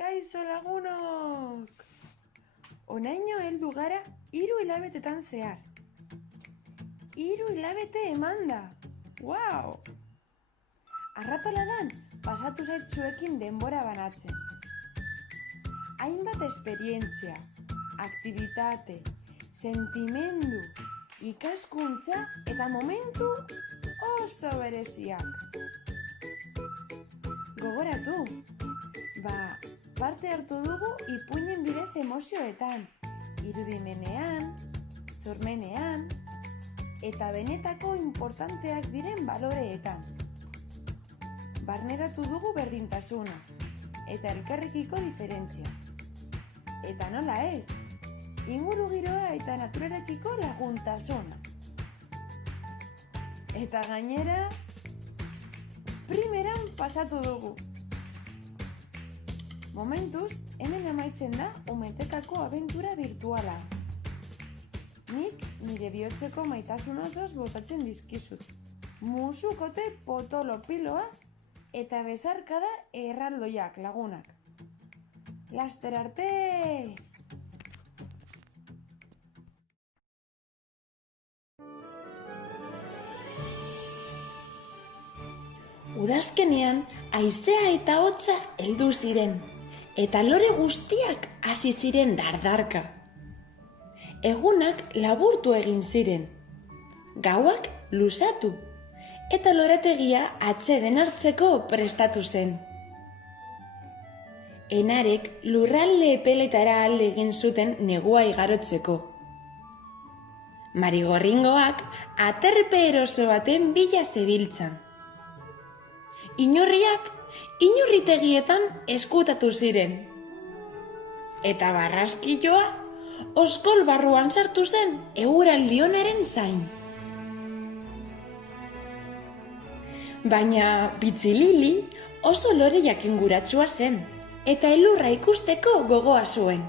Kaixo lagunok! Honaino heldu gara 3 hilabetetan zehar. 3 hilabete emanda! Wow! Arrapaladan pasatu zait zuekin denbora banatzen. Hainbat esperientzia, aktibitate, sentimendu, ikaskuntza eta momentu oso bereziak. Gogoratu, parte hartu dugu ipuinen bidez emozioetan, irudimenean, sormenean, eta benetako importanteak diren baloreetan. Barneratu dugu berdintasuna, eta elkarrekiko diferentzia. Eta nola ez, ingurugiroa eta naturarekiko laguntasuna. Eta gainera, primeran pasatu dugu. Momentuz, hemen amaitzen da umetekako abentura virtuala. Nik nire bihotzeko maitasun osoz botatzen dizkizut. Musukote potolo piloa eta besarkada erraldoiak lagunak. Laster arte! Udazkenean, haizea eta hotza heldu ziren, eta lore guztiak hasi ziren dardarka. Egunak laburtu egin ziren, gauak luzatu, eta lorategia atseden hartzeko prestatu zen. Enarek lurralde epeletara alde egin zuten negua igarotzeko. Marigorringoak aterpe eroso baten bila zebiltzan. Inorriak inorritegietan eskutatu ziren. Eta barraskiloa oskol barruan sartu zen eguraldi onaren zain. Baina Pitzilili oso lore jakinguratsua zen, eta elurra ikusteko gogoa zuen.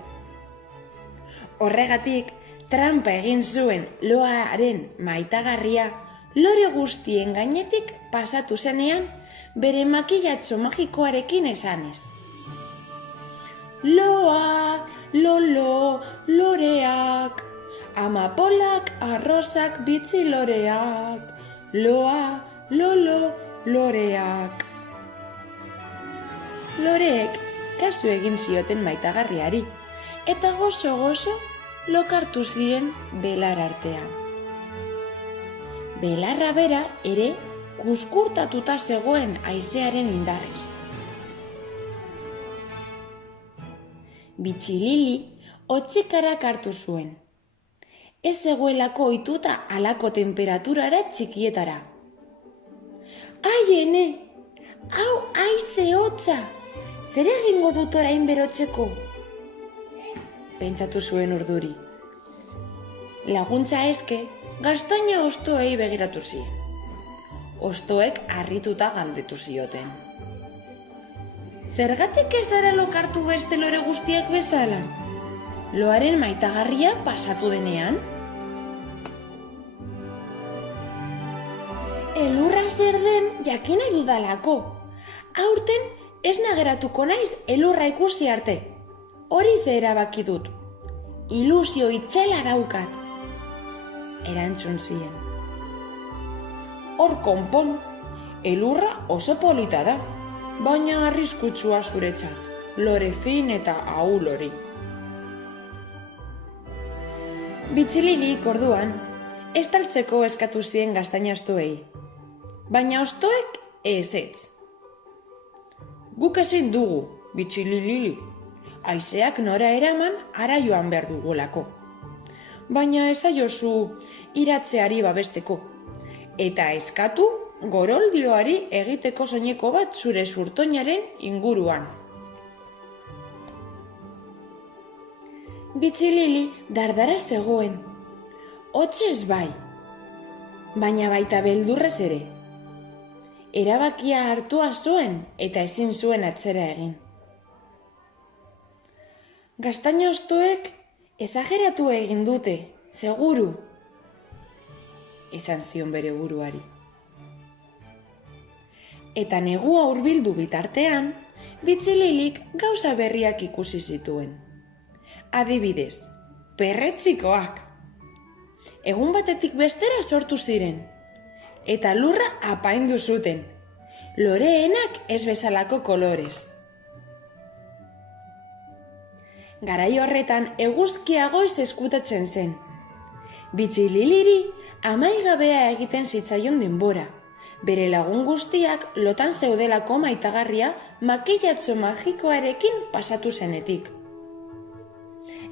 Horregatik, trampa egin zuen loaren maitagarria lore guztien gainetik pasatu zenean bere makilatxo magikoarekin esanez. Loa, lolo, loreak, amapolak, arrosak, bitzi loreak, loa, lolo, loreak. Loreek kasu egin zioten maitagarriari, eta gozo-gozo lokartu ziren belar artean. Belarra bera ere kuskurtatuta zegoen haizearen indarrez. Bitxilili hotxikarak hartu zuen. Ez zegoelako ohituta halako temperaturara txikietara. Ai, ene! Hau haize hotza! Zer egingo dut orain berotzeko? Pentsatu zuen urduri. Laguntza eske, gaztaina hostoei begiratu ziren. Hostoek harrituta galdetu zioten. Zergatik ez zara lokartu beste lore guztiak bezala? Loaren maitagarria pasatu denean? Elurra zer den jakin nahi dudalako. Aurten ez nageratuko naiz elurra ikusi arte. Hori ze erabaki dut. Ilusio itzela daukat. Erantzun zien. Hor konpon, elurra oso polita da, baina arriskutsua zuretzat, lore fin eta ahul hori. Bitxililik orduan, estaltzeko eskatu zien gaztaina hostoei, baina hostoek ezetz. Guk ezin dugu, Bitxilili, haizeak nora eraman ara joan behar dugulako. Baina esaiozu iratzeari babesteko, eta eskatu goroldioari egiteko soineko bat zure zurtoinaren inguruan. Bitxilili dardara zegoen, hotzez bai, baina baita beldurrez ere. Erabakia hartua zuen eta ezin zuen atzera egin. Gaztaina hostoek ezageratu egin dute, seguru, esan zion bere buruari. Eta negua hurbildu bitartean, Bitxililik gauza berriak ikusi zituen. Adibidez, perretzikoak. Egun batetik bestera sortu ziren, eta lurra apaindu zuten, loreenak ez bezalako kolorez. Garai horretan eguzkia goiz eskutatzen zen. Bitxililiri amaigabea egiten zitzaion denbora, bere lagun guztiak lotan zeudelako maitagarria makillatxo magikoarekin pasatu zenetik.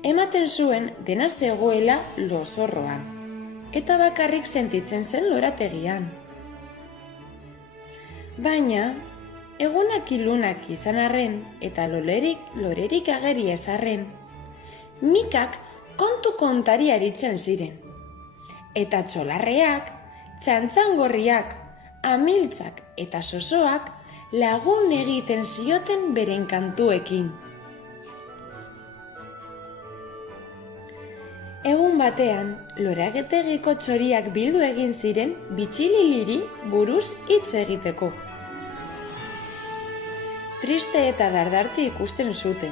Ematen zuen dena zegoela lozorroan, eta bakarrik sentitzen zen lorategian. Baina, egunak ilunak izan arren eta lorerik ageri ez arren, mikak kontu kontari aritzen ziren. Eta txolarreak, txantzangorriak, amiltzak eta sosoak lagun egiten zioten beren kantuekin. Egun batean, lorategiko txoriak bildu egin ziren Bitxililiri buruz hitz egiteko. Triste eta dardarti ikusten zuten,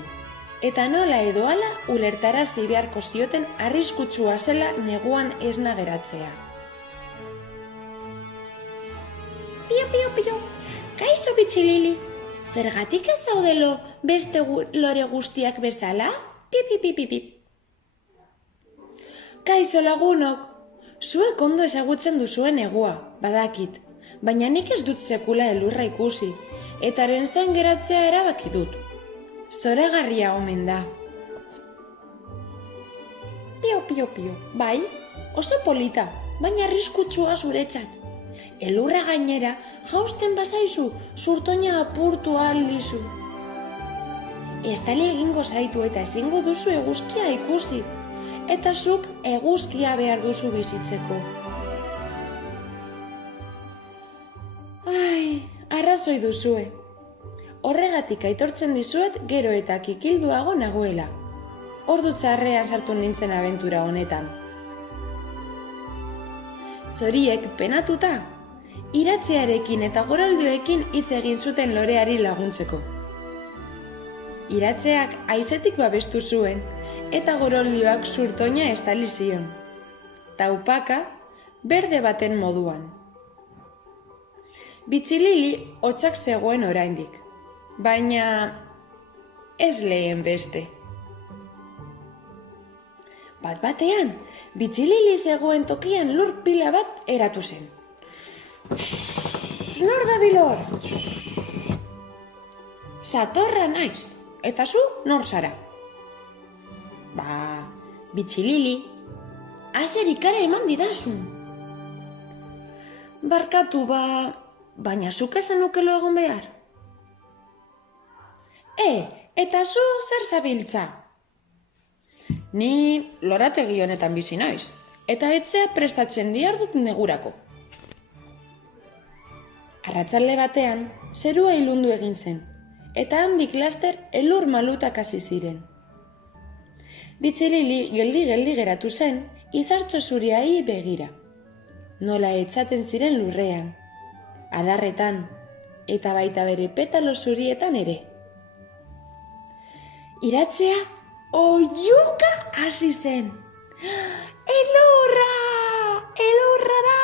eta nola edo hala ulertarazi beharko zioten arriskutsua zela neguan esna geratzea. Pio, kaixo Bitxilili, zergatik ez zaudelo beste lore guztiak bezala? Pip. Kaixo lagunok, zuek ondo ezagutzen duzuen negua, badakit, baina nik ez dut sekula elurra ikusi, eta haren zain geratzea erabaki dut. Zoragarria omen da. Pio, bai, oso polita, baina arriskutsua zuretzat. Elurra gainera, jausten bazaizu, zurtoina apurtu aldizu. Estali egingo zaitu eta ezingo duzu eguzkia ikusi, eta zuk eguzkia behar duzu bizitzeko. Arrazoi duzue. Horregatik aitortzen dizuet gero eta kikilduago nagoela. Ordu txarrean sartu nintzen abentura honetan. Txoriek penatuta, iratzearekin eta goraldioekin hitz egin zuten loreari laguntzeko. Iratzeak haizetik babestu zuen, eta goroldioak zurtoina estali zion. Taupaka, berde baten moduan. Bitxilili hotsak zegoen oraindik, baina ez lehen beste. Bat-batean, Bitxilili zegoen tokian lur pila bat eratu zen. Nor da bilor? Satorra naiz, eta zu nor zara? Bitxilili, azer ikara eman didazun. Barkatu baina zuk esan ukelo egon behar. Eta zu zer zabiltza? Ni lorategi honetan bizi naiz, eta etxea prestatzen dihardut negurako. Arratsalde batean, zerua ilundu egin zen, eta handik laster elur malutak hasi ziren. Bitxilili geldi geratu zen, izartxo zuriai begira. Nola etxaten ziren lurrean, adarretan, eta baita bere petalo zurietan ere. Iratzea oiuka hasi zen. Elurra! Elurra da!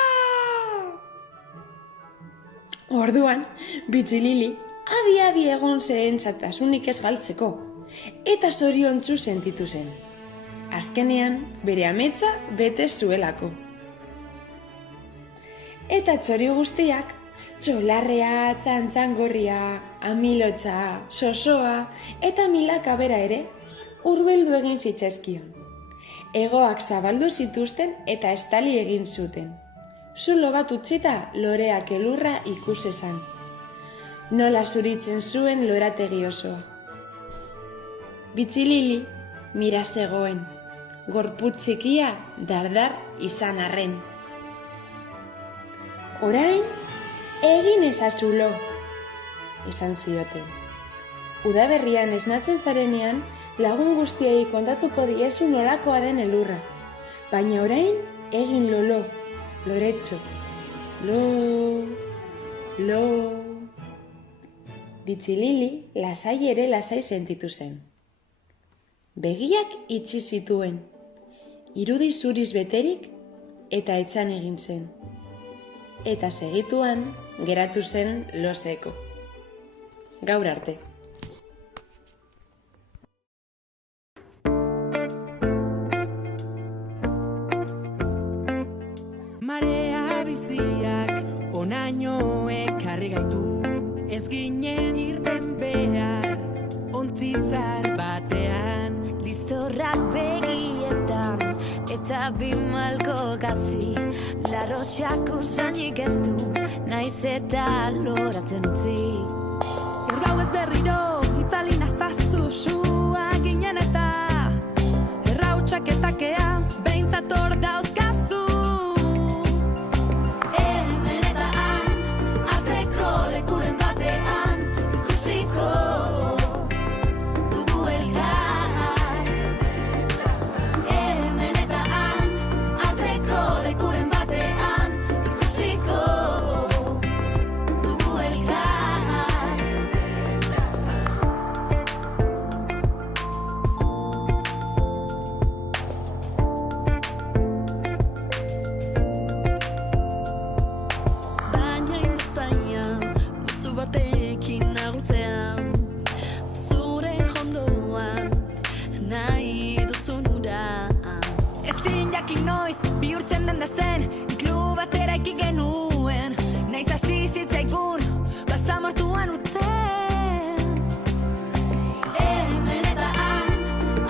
Orduan, Bitxilili adi egon zen zatasunik ez galtzeko, eta zoriontsu sentitu zen. Azkenean, bere ametsa bete zuelako. Eta txori guztiak, txolarrea, txantzangorria, amilotxa, sosoa eta milaka bera ere, hurbildu egin zitzaizkion. Hegoak zabaldu zituzten eta estali egin zuten. Zulo bat utzita loreak elurra ikusezan. Nola zuritzen zuen lorategi osoa. Bitxilili mira zegoen, gorputz txikia dardar izan arren. Orain, egin ezazulo, esan zioten. Udaberrian esnatzen zarenean, lagun guztiei kontatuko diezu nolakoa den elurra. Baina orain, egin lolo, loretxo, lo. Bitxilili lasai ere lasai sentitu zen. Begiak itxi zituen, irudi zuriz beterik eta etxan egin zen. Eta segituan geratu zen loseko. Gaur arte. Marea biziak onaino ekarri gaitu, ez ginen irten behar, ontzizar batean. Liztorrak begietan, eta bimalko gazi, laroxak usainik ez du, naiz eta loratzen utzi. Gau ez berriro, itzali nazazu, sua ginen eta errautsak etakea, behintzat hor dauzkazu. Hemen eta han, arteko lekuren batean, ikusiko dugu elkar. Hemen eta han, arteko lekuren batean, ikusiko dugu elkar. Baina inbazaian, musu batekin agurtzean, zure hondoan, nahi duzun ura. Ezin jakin noiz, bihurtzen den da zen, iklu batera eki genuen, naiz hasi zitzaigun, basamortuan urtzen. Hemen eta han,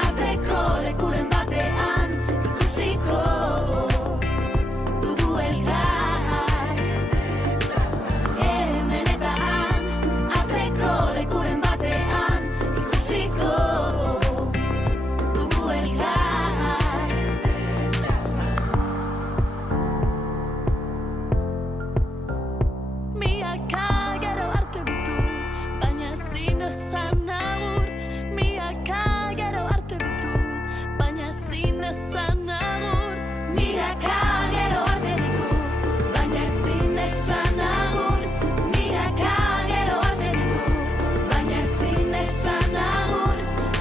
arteko lekuren batean, ikusiko dugu elkar. Hemen eta han, arteko lekuren batean, ikusiko dugu elkar. Miaka gero arte ditu, baina ezin esan agur. Miaka gero arte ditu, baina ezin esan agur. Miaka gero arte ditu, baina ezin esan agur. Miaka gero arte ditu, baina ezin esan agur.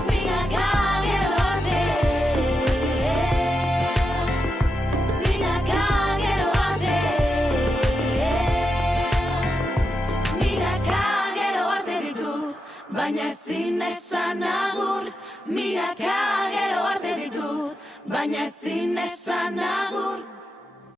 Miaka gero arte. Miaka gero arte. Milaka gero arte ditut, baina ezin esan agur. Milaka gero arte ditut, baina ezin esan agur.